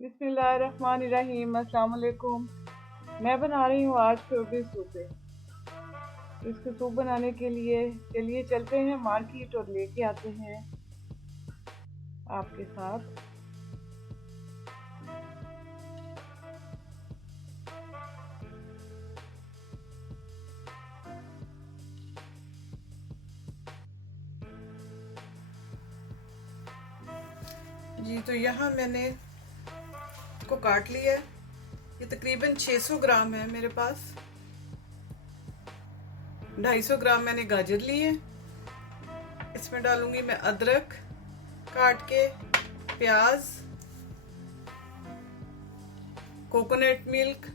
बिस्मिल्लाहिर्रहमानिर्रहीम। अस्सलाम वालेकुम। मैं बना रही हूँ आज फ्रूटी सूप। इसको सूप बनाने के लिए चलिए चलते हैं मार्केट और लेके आते हैं आपके साथ। जी तो यहाँ मैंने इसको काट लिया है। ये तकरीबन 600 ग्राम है मेरे पास। 250 ग्राम मैंने गाजर ली है। इसमें डालूंगी मैं अदरक काट के, प्याज, कोकोनट मिल्क,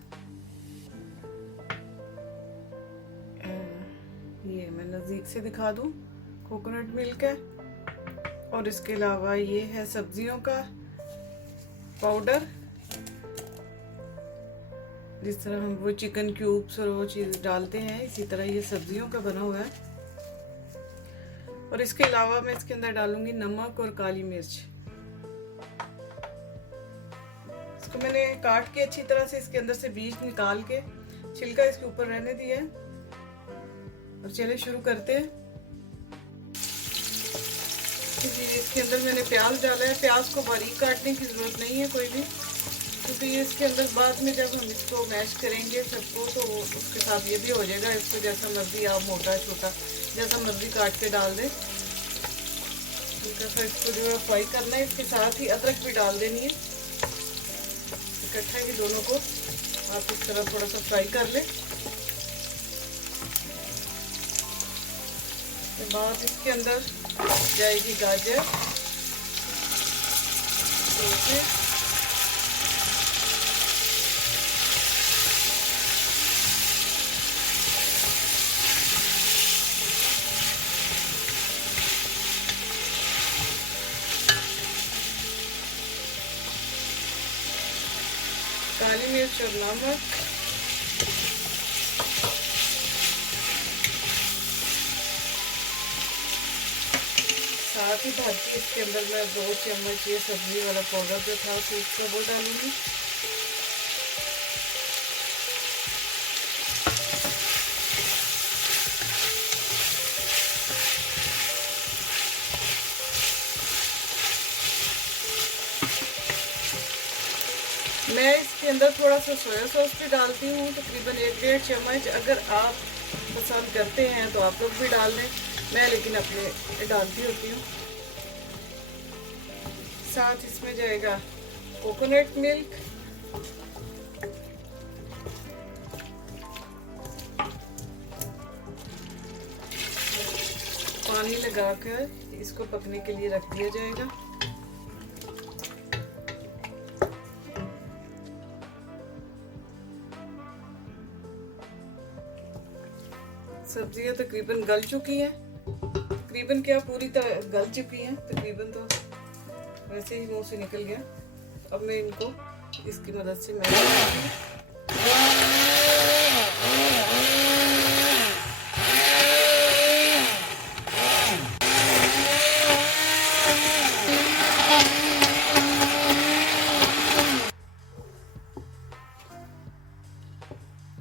ये मैं नज़दीक से दिखा दूं, कोकोनट मिल्क है। और इसके अलावा ये है सब्जियों का पाउडर, जिस तरह हम वो चिकन क्यूब्स और वो चीज़ डालते हैं इसी तरह ये सब्जियों का बना हुआ है। और इसके अलावा मैं इसके अंदर डालूंगी नमक और काली मिर्च। इसको मैंने काट के अच्छी तरह से इसके अंदर से बीज निकाल के छिलका इसके ऊपर रहने दिया है। और चलिए शुरू करते हैं। इसके अंदर मैंने प्याज डाला है। प्याज को बारीक काटने की जरूरत नहीं है कोई भी, क्योंकि ये इसके अंदर बाद में जब हम इसको मैश करेंगे सबको तो उसके साथ ये भी हो जाएगा। इसको जैसा मर्जी आप मोटा छोटा जैसा मर्जी काट के डाल दें। तो इसको जो है फ्राई करना है। इसके साथ ही अदरक भी डाल देनी है इकट्ठा ही, दोनों को आप इस तरह थोड़ा सा फ्राई कर लें। उसके बाद इसके अंदर जाएगी गाजर, काली मिर्च और नमक, साथ ही भर के इसके अंदर मैं 2 चम्मच ये सब्जी वाला पाउडर जो था सूप का वो डालूंगी। मैं इसके अंदर थोड़ा सा सोया सॉस भी डालती हूँ, तकरीबन 1-1.5 चम्मच। अगर आप पसंद करते हैं तो आप लोग भी डाल दें, मैं लेकिन अपने डालती होती हूँ। साथ इसमें जाएगा कोकोनट मिल्क, पानी लगाकर इसको पकने के लिए रख दिया जाएगा। सब्जियां तकरीबन गल चुकी हैं, तकरीबन क्या पूरी तरह गल चुकी हैं, तकरीबन तो वैसे ही मुंह से निकल गया। अब मैं इनको इसकी मदद से मैश करूंगी।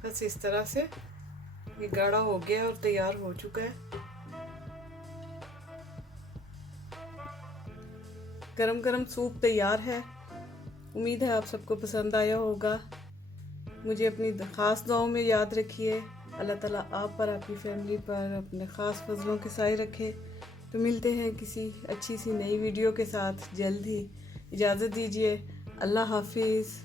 बस इस तरह से ये गाढ़ा हो गया और तैयार हो चुका है। गरम गरम सूप तैयार है। उम्मीद है आप सबको पसंद आया होगा। मुझे अपनी ख़ास दुआओं में याद रखिए। अल्लाह ताला आप पर, आपकी फैमिली पर अपने ख़ास फजलों के साए रखे। तो मिलते हैं किसी अच्छी सी नई वीडियो के साथ जल्द ही। इजाज़त दीजिए। अल्लाह हाफिज़।